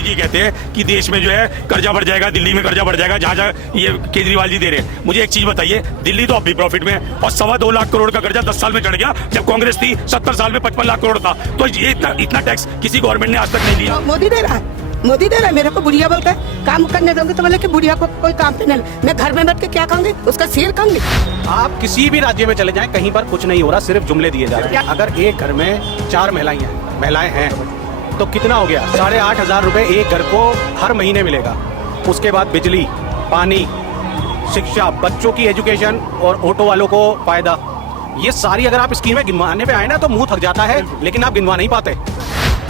मोदी जी कहते हैं कि देश में जो है कर्जा बढ़ जाएगा, दिल्ली में कर्जा बढ़ जाएगा, जहाँ जहाँ ये केजरीवाल जी दे रहे हैं। मुझे एक चीज बताइए, दिल्ली तो अब भी प्रॉफिट में है और 2.25 लाख करोड़ का कर्जा 10 साल में चढ़ गया, जब कांग्रेस थी 70 साल में 55 लाख करोड़ था। तो ये इतना टैक्स किसी गवर्नमेंट ने आज तक नहीं लिया। मोदी दे रहा है, मोदी दे रहा है। मेरे को बुढ़िया बोलता है काम करने दोगे तो बोले कि बुढ़िया को कोई काम पे नहीं। मैं घर में बैठ के क्या खाऊंगी, उसका सिर खाऊंगी। आप किसी भी राज्य में चले जाएं, कहीं पर कुछ नहीं हो रहा, सिर्फ जुमले दिए जा रहे हैं। अगर एक घर में 4 महिलाएं हैं तो कितना हो गया? 8,500 रुपए एक घर को हर महीने मिलेगा। उसके बाद बिजली, पानी, शिक्षा, बच्चों की एजुकेशन और ऑटो वालों को फायदा। ये सारी अगर आप स्कीमें गिनवाने पे आए ना तो मुंह थक जाता है, लेकिन आप गिनवा नहीं पाते।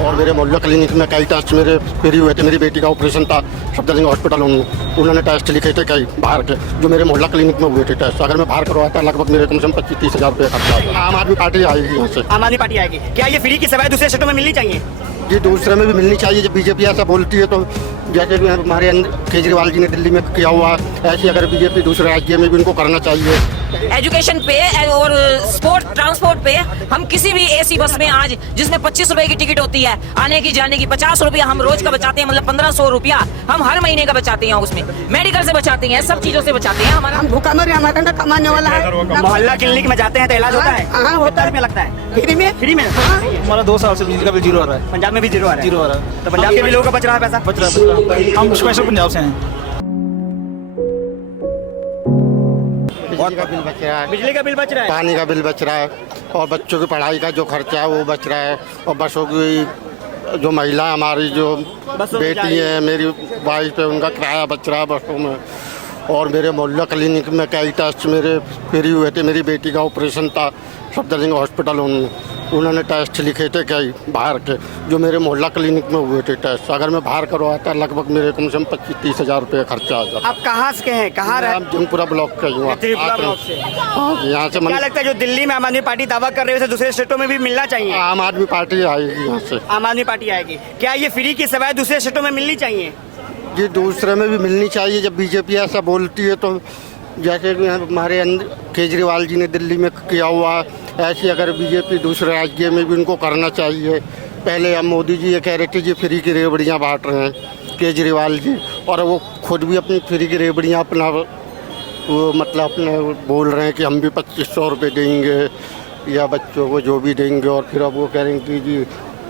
और मेरे मोहल्ला क्लिनिक में कई टेस्ट मेरे फ्री हुए थे। मेरी बेटी का ऑपरेशन था सफदरजंग हॉस्पिटल, उन्होंने टेस्ट लिखे थे कई बाहर के, जो मेरे मोहल्ला क्लिनिक में हुए थे टेस्ट। अगर मैं बाहर करवाता लगभग मेरे कम से कम 25-30 हज़ार रुपये खर्चा। आम आदमी पार्टी आएगी यहाँ से। आम आदमी पार्टी आएगी। क्या ये फ्री की सेवाएं दूसरे स्टेटों में मिलनी चाहिए? जी दूसरे में भी मिलनी चाहिए। जब बीजेपी ऐसा बोलती है तो जैसे भी हमारे केजरीवाल जी ने दिल्ली में किया हुआ, ऐसे अगर बीजेपी दूसरे राज्य में भी इनको करना चाहिए। एजुकेशन पे और स्पोर्ट ट्रांसपोर्ट पे हम किसी भी एसी बस में आज जिसमें 25 रुपए की टिकट होती है आने की जाने की, 50 रुपया हम रोज का बचाते हैं, मतलब 1500 रुपया हम हर महीने का बचाते हैं। उसमें मेडिकल से बचाते हैं, सब चीजों से बचाते हैं। हम भूखा मरे, हमारा ना कमाने वाला है। मोहल्ला क्लिनिक में जाते हैं तो इलाज होता है? हाँ होता है। लगता है फ्री में। फ्री में हमारा 2 साल से बिजली का बिल जीरो आ रहा है। पंजाब में भी जीरो आ रहा है। जीरो आ रहा है। तो पंजाब के भी लोगों का बच रहा है पैसा? बच रहा है। हम स्पेशल पंजाब से हैं। बिजली का बिल बच रहा है, बिजली का बिल बच रहा है, पानी का बिल बच रहा है, और बच्चों की पढ़ाई का जो खर्चा है वो बच रहा है, और बसों की जो महिला हमारी जो बेटी है, मेरी वाइफ है, उनका किराया बच रहा है बसों में। और मेरे मोहल्ला क्लिनिक में कई टेस्ट मेरे फ्री हुए थे। मेरी बेटी का ऑपरेशन था सफदरजंग हॉस्पिटल, उन्होंने टेस्ट लिखे थे कई बाहर के, जो मेरे मोहल्ला क्लिनिक में हुए थे टेस्ट। अगर मैं बाहर करवाता लगभग मेरे कम से कम 25-30 हज़ार रुपये खर्चा आ जाता। आप कहाँ से हैं? कहाँ रहे? जंगपुरा ब्लॉक का ही यहाँ से। क्या लगता है जो दिल्ली में आम आदमी पार्टी दावा कर रही है दूसरे स्टेटों में भी मिलना चाहिए? आम आदमी पार्टी आएगी यहाँ से। आम आदमी पार्टी आएगी। क्या ये फ्री की सेवाएं दूसरे स्टेटों में मिलनी चाहिए? जी दूसरे में भी मिलनी चाहिए। जब बीजेपी ऐसा बोलती है तो जैसे भी हमारे केजरीवाल जी ने दिल्ली में किया हुआ, ऐसे अगर बीजेपी दूसरे राज्य में भी उनको करना चाहिए। पहले हम मोदी जी ये कह रहे थे जी फ्री की रेवड़ियाँ बांट रहे हैं केजरीवाल जी, और वो खुद भी अपनी फ्री की रेवड़ियाँ अपना वो मतलब अपने बोल रहे हैं कि हम भी 2500 रुपये देंगे या बच्चों को जो भी देंगे। और फिर अब वो कह रहे हैं कि जी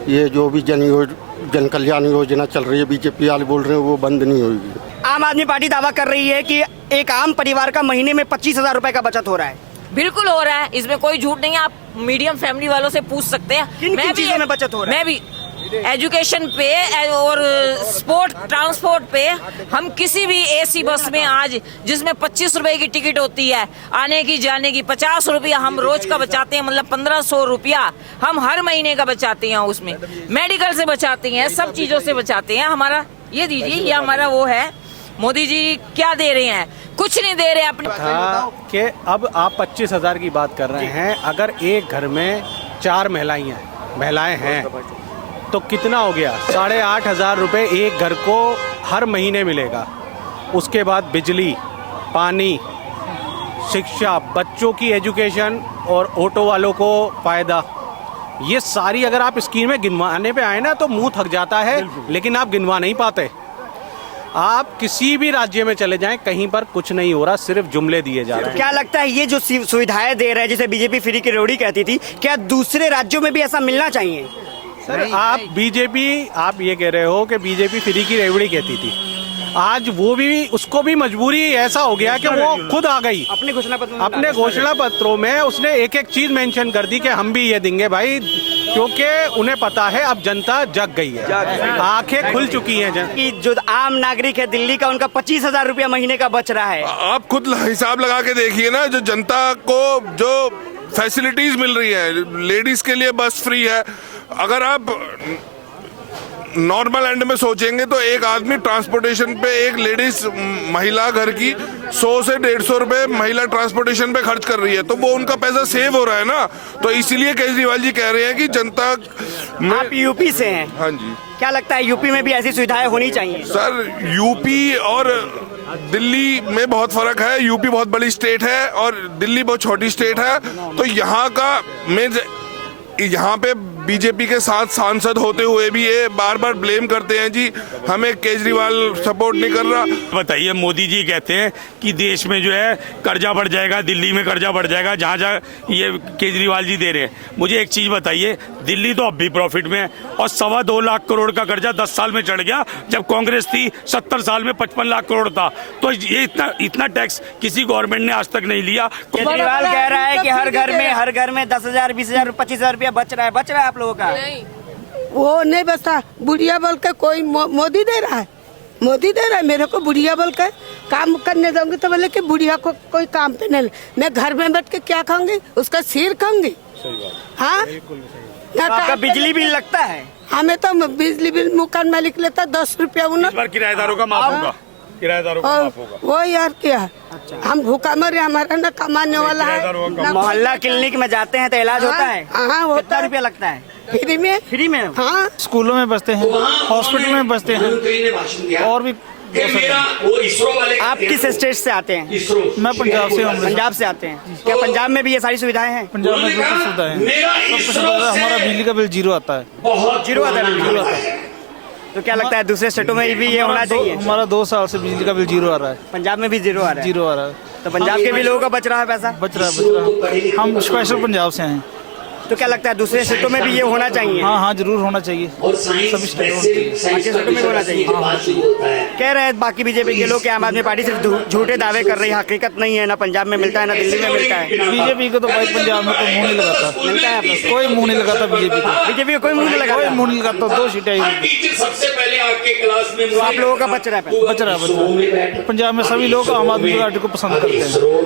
ये जो भी जन कल्याण योजना चल रही है बीजेपी वाले बोल रहे हैं वो बंद नहीं होगी। आम आदमी पार्टी दावा कर रही है कि एक आम परिवार का महीने में 25,000 रुपए का बचत हो रहा है। बिल्कुल हो रहा है, इसमें कोई झूठ नहीं है। आप मीडियम फैमिली वालों से पूछ सकते हैं। किन चीजों में बचत हो रहा है? मैं भी एजुकेशन पे और स्पोर्ट ट्रांसपोर्ट पे हम किसी भी एसी बस में आज जिसमें 25 रुपए की टिकट होती है आने की जाने की, 50 रुपया हम रोज का बचाते हैं, मतलब 1500 रुपया हम हर महीने का बचाते हैं। उसमें मेडिकल से बचाते हैं, सब चीजों से बचाते हैं। हमारा ये दीजिए, ये हमारा वो है। मोदी जी क्या दे रहे हैं? कुछ नहीं दे रहे अपने। था कि अब आप 25,000 की बात कर रहे हैं। अगर एक घर में 4 महिलाएं हैं तो कितना हो गया? 8,500 रुपए एक घर को हर महीने मिलेगा। उसके बाद बिजली, पानी, शिक्षा, बच्चों की एजुकेशन और ऑटो वालों को फायदा। ये सारी अगर आप स्कीमें गिनवाने पे आए ना तो मुंह थक जाता है, लेकिन आप गिनवा नहीं पाते। आप किसी भी राज्य में चले जाएं, कहीं पर कुछ नहीं हो रहा, सिर्फ जुमले दिए जा रहे हैं। क्या लगता है ये जो सुविधाएं दे रहे हैं, जैसे बीजेपी फ्री की रेवड़ी कहती थी, क्या दूसरे राज्यों में भी ऐसा मिलना चाहिए? सर आप ये कह रहे हो कि बीजेपी फ्री की रेवड़ी कहती थी, आज वो भी उसको भी मजबूरी ऐसा हो गया कि वो खुद आ गई अपने घोषणा पत्रों में उसने एक एक चीज मेंशन कर दी कि हम भी ये देंगे भाई, क्योंकि उन्हें पता है अब जनता जग गई है, आंखें खुल चुकी हैं। कि जो आम नागरिक है दिल्ली का, उनका 25,000 रुपया महीने का बच रहा है। आप खुद हिसाब लगा के देखिए ना, जो जनता को जो फैसिलिटीज मिल रही है, लेडीज के लिए बस फ्री है। अगर आप नॉर्मल एंड में सोचेंगे तो एक आदमी ट्रांसपोर्टेशन पे, एक लेडीज महिला घर की 100 से 150 रुपए महिला ट्रांसपोर्टेशन पे खर्च कर रही है, तो वो उनका पैसा सेव हो रहा है ना। तो इसीलिए केजरीवाल जी कह रहे हैं कि जनता में। आप यूपी से हैं? हाँ जी। क्या लगता है यूपी में भी ऐसी सुविधाएं होनी चाहिए? सर यूपी और दिल्ली में बहुत फर्क है। यूपी बहुत बड़ी स्टेट है और दिल्ली बहुत छोटी स्टेट है। तो यहाँ पे बीजेपी के साथ सांसद होते हुए भी ये बार बार ब्लेम करते हैं जी हमें केजरीवाल सपोर्ट नहीं कर रहा। बताइए, मोदी जी कहते हैं कि देश में जो है कर्जा बढ़ जाएगा, दिल्ली में कर्जा बढ़ जाएगा, जहाँ जहाँ ये केजरीवाल जी दे रहे हैं। मुझे एक चीज बताइए, दिल्ली तो अब भी प्रॉफिट में है और 2.25 लाख करोड़ का कर्जा 10 साल में चढ़ गया। जब कांग्रेस थी 70 साल में 55 लाख करोड़ था। तो ये इतना टैक्स किसी गवर्नमेंट ने आज तक नहीं लिया। केजरीवाल कह रहा है कि हर घर में 10,000, 20,000, 25,000 रुपया बच रहा है आप लोगों का। वो नहीं बचता, बुढ़िया बोल के कोई मोदी दे रहा है, मोदी दे रहा है मेरे को बुढ़िया बोल के। काम करने दूंगी तो बोले कि बुढ़िया को कोई काम पे नहीं, मैं घर में बैठ के क्या खाऊंगी, उसका सिर खाऊंगी। हाँ, तो आपका बिजली बिल लगता है? हमें तो बिजली बिल मकान मालिक लेता 10 रुपया इस बार किराएदारों का माफ होगा, किराएदारों का माफ होगा। वो यार क्या, हम भूखा मरे, हमारा ना कमाने वाला है। मोहल्ला क्लिनिक में जाते हैं तो इलाज होता है? हाँ, होता कितना है। रुपया लगता है? फ्री में। हाँ, स्कूलों में बसते हैं, हॉस्पिटल में बसते हैं और भी। आप किस स्टेट से आते हैं? मैं पंजाब से हूँ। पंजाब से आते हैं। क्या पंजाब में भी ये सारी सुविधाएं हैं? पंजाब में बिल्कुल सुविधा है, सब कुछ सुविधा है। हमारा बिजली का बिल 0 आता है। जीरो आता है। तो क्या लगता है दूसरे स्टेटों में भी ये होना चाहिए? हमारा 2 साल से बिजली का बिल 0 आ रहा है। पंजाब में भी 0 आ रहा है? 0 आ रहा है। तो पंजाब के भी लोगों का बच रहा है पैसा? बच रहा है। हम स्पेशल पंजाब से हैं। तो क्या लगता है दूसरे स्टेटों में भी ये होना चाहिए? हाँ, जरूर होना चाहिए, सभी स्टेटों में होना चाहिए। कह रहे हैं बाकी बीजेपी के लोग कि आम आदमी पार्टी सिर्फ झूठे दावे कर रही है, हकीकत नहीं है, ना पंजाब में मिलता है ना दिल्ली में मिलता है। बीजेपी को तो भाई पंजाब में कोई मुंह नहीं लगाता, मिलता है आप लोग? कोई मुंह नहीं लगाता बीजेपी को। बीजेपी को कोई मुंह नहीं कोई लगा, मुंह नहीं लगाता। 2 सीटें तो आप लोगों का बच रहा है पैसा? बच रहा है। पंजाब में सभी लोग आम आदमी पार्टी को पसंद करते हैं।